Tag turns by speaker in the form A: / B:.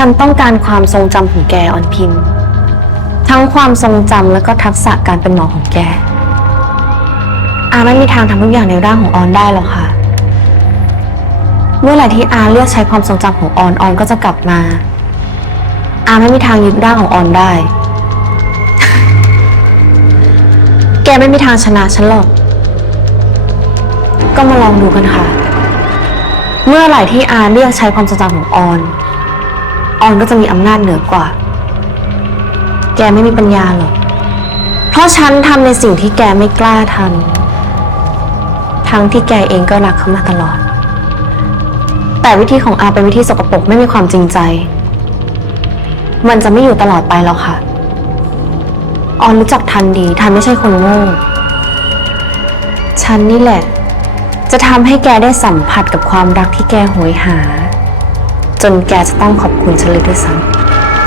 A: ฉันต้องการความทรงจำของแกออนพิมพ์ ทั้งความทรงจำและก็ทักษะการเป็นหมอของแก อาไม่มีทางทำทุกอย่างในร่างของออนได้หรอกค่ะ เมื่อไหร่ที่อาเลือกใช้ความทรงจำของออนออนก็จะกลับมา อาไม่มีทางยึดร่างของออนได้ แกไม่มีทางชนะฉันหรอก ก็มาลองดูกันค่ะ เมื่อไหร่ที่อาเลือกใช้ความทรงจำของออน ออนก็จะมีอำนาจเหนือกว่า แกไม่มีปัญญาหรอก เพราะฉันทำในสิ่งที่แกไม่กล้าทำทั้งที่แกเองก็รักเขามาตลอด แต่วิธีของอาเป็นวิธีสกปรกไม่มีความจริงใจ มันจะไม่อยู่ตลอดไปแล้วค่ะ ออนรู้จักทันดีทันไม่ใช่คนโง่ฉันนี่แหละ จะทำให้แกได้สัมผัสกับความรักที่แกโหยหา จนแกจะต้องขอบคุณฉันเลยด้วยซ้ำ